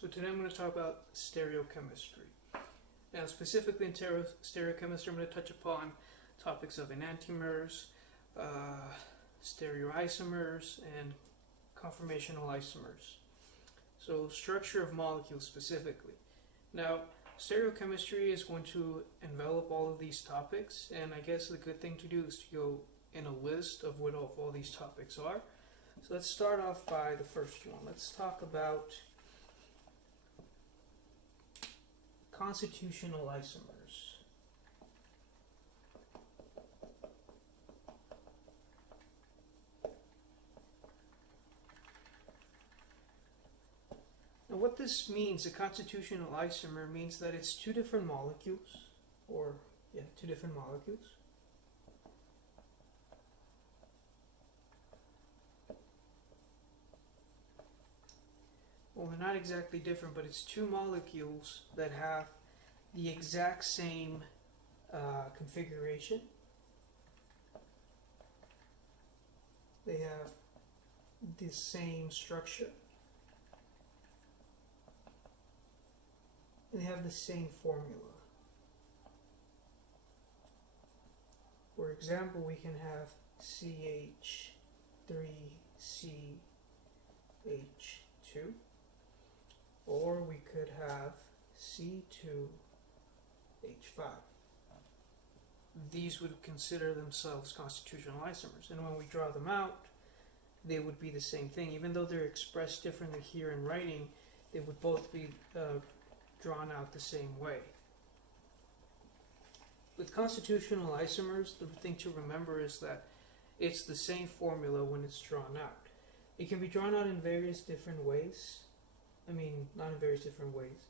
So today I'm going to talk about stereochemistry. Now specifically in stereochemistry I'm going to touch upon topics of enantiomers, stereoisomers, and conformational isomers. So structure of molecules specifically. Now stereochemistry is going to envelop all of these topics, and I guess the good thing to do is to go in a list of what all these topics are. So let's start off by the first one. Let's talk about constitutional isomers. Now what this means, a constitutional isomer, means that it's two different molecules, two different molecules. Well, they're not exactly different, but it's two molecules that have the exact same configuration. They have the same structure. And they have the same formula. For example, we can have CH3CH2. Or we could have C2H5. These would consider themselves constitutional isomers, and when we draw them out, they would be the same thing. Even though they're expressed differently here in writing, they would both be drawn out the same way. With constitutional isomers, the thing to remember is that it's the same formula when it's drawn out. It can be drawn out in various different ways. I mean, not in various different ways.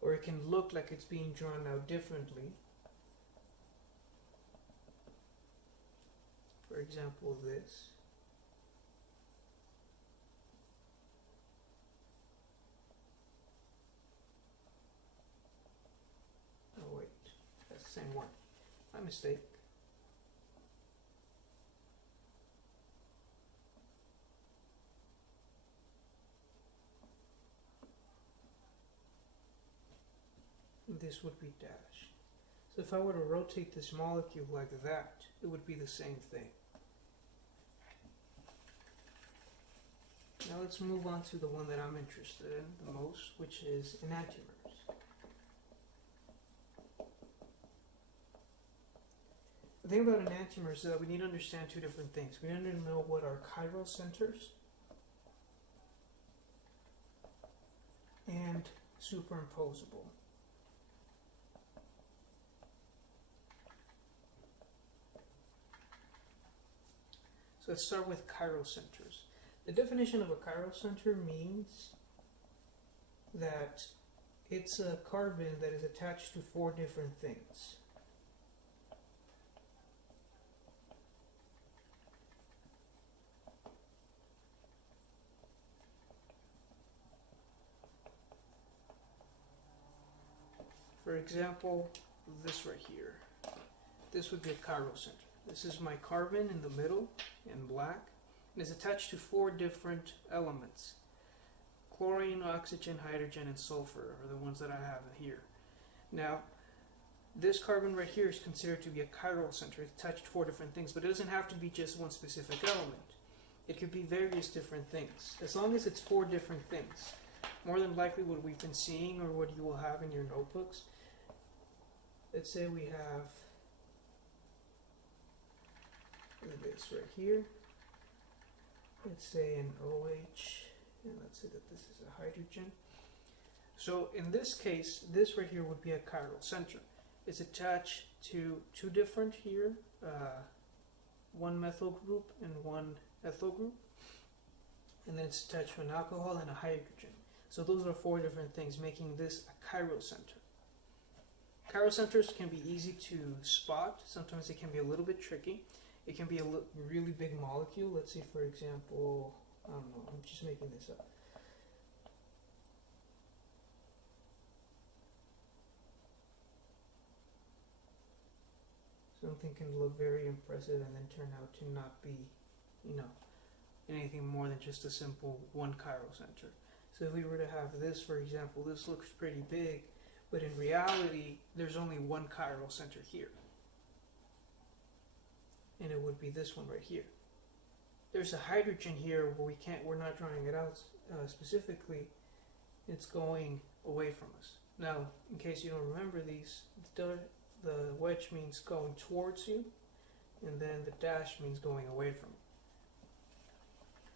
Or it can look like it's being drawn out differently. For example, this. Oh wait, that's the same one. My mistake. This would be dashed. So if I were to rotate this molecule like that, it would be the same thing. Now let's move on to the one that I'm interested in the most, which is enantiomers. The thing about enantiomers is that we need to understand two different things. We need to know what are chiral centers and superimposable. So let's start with chiral centers. The definition of a chiral center means that it's a carbon that is attached to four different things. For example, this right here. This would be a chiral center. This is my carbon in the middle, in black, and is attached to four different elements. Chlorine, oxygen, hydrogen, and sulfur are the ones that I have here. Now, this carbon right here is considered to be a chiral center. It's attached to four different things, but it doesn't have to be just one specific element. It could be various different things. As long as it's four different things, more than likely what we've been seeing or what you will have in your notebooks. Let's say we have this right here. Let's say an OH, and let's say that this is a hydrogen. So in this case, this right here would be a chiral center. It's attached to two different here, one methyl group and one ethyl group, and then it's attached to an alcohol and a hydrogen. So those are four different things, making this a chiral center. Chiral centers can be easy to spot. Sometimes it can be a little bit tricky. It can be a really big molecule. Let's say, for example, I don't know, I'm just making this up. Something can look very impressive and then turn out to not be, anything more than just a simple one chiral center. So if we were to have this, for example, this looks pretty big, but in reality, there's only one chiral center here. And it would be this one right here. There's a hydrogen here, but we're not drawing it out specifically. It's going away from us. Now, in case you don't remember these, the wedge means going towards you, and then the dash means going away from you.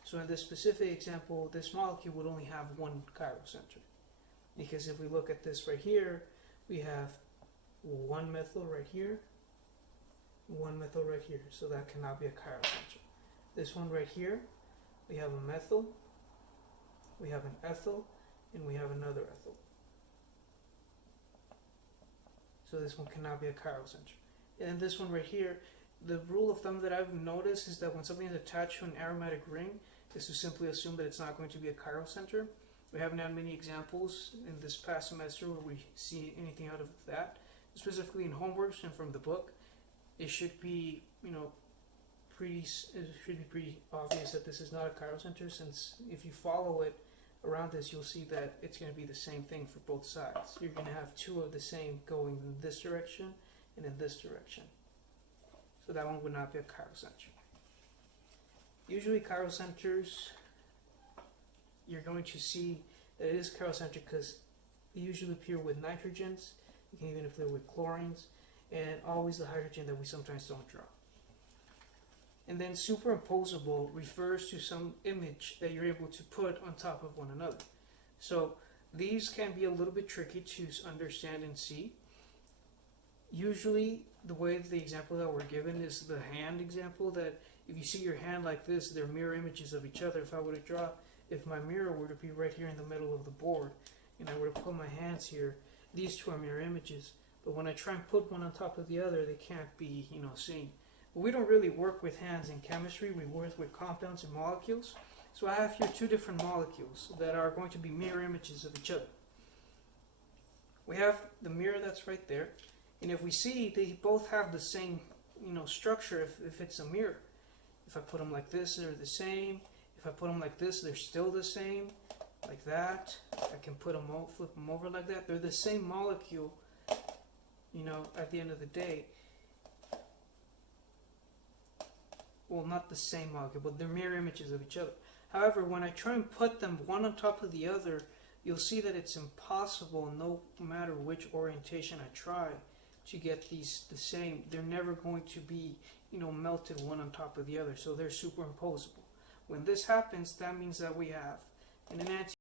So in this specific example, this molecule would only have one chiral center. Because if we look at this right here, we have one methyl right here, one methyl right here. So that cannot be a chiral center. This one right here, we have a methyl, we have an ethyl, and we have another ethyl. So this one cannot be a chiral center. And this one right here, the rule of thumb that I've noticed is that when something is attached to an aromatic ring, is to simply assume that it's not going to be a chiral center. We haven't had many examples in this past semester where we see anything out of that. Specifically in homeworks and from the book, it should be, it should be pretty obvious that this is not a chiral center, since if you follow it around this, you'll see that it's going to be the same thing for both sides. You're going to have two of the same going in this direction and in this direction. So that one would not be a chiral center. Usually chiral centers, you're going to see that it is chiral center because they usually appear with nitrogens. You can even appear with chlorines, and always the hydrogen that we sometimes don't draw. And then superimposable refers to some image that you're able to put on top of one another. So these can be a little bit tricky to understand and see. Usually the way the example that we're given is the hand example, that if you see your hand like this, they're mirror images of each other. If I were to draw, if my mirror were to be right here in the middle of the board, and I were to put my hands here, these two are mirror images. But when I try and put one on top of the other, they can't be, seen. But we don't really work with hands in chemistry. We work with compounds and molecules. So I have here two different molecules that are going to be mirror images of each other. We have the mirror that's right there. And if we see, they both have the same, structure if it's a mirror. If I put them like this, they're the same. If I put them like this, they're still the same. Like that. I can put them, flip them over like that. They're the same molecule, at the end of the day. Well, not the same molecule, but they're mirror images of each other. However, when I try and put them one on top of the other, you'll see that it's impossible, no matter which orientation I try, to get these the same. They're never going to be, melted one on top of the other, so they're superimposable. When this happens, that means that we have an enantiomer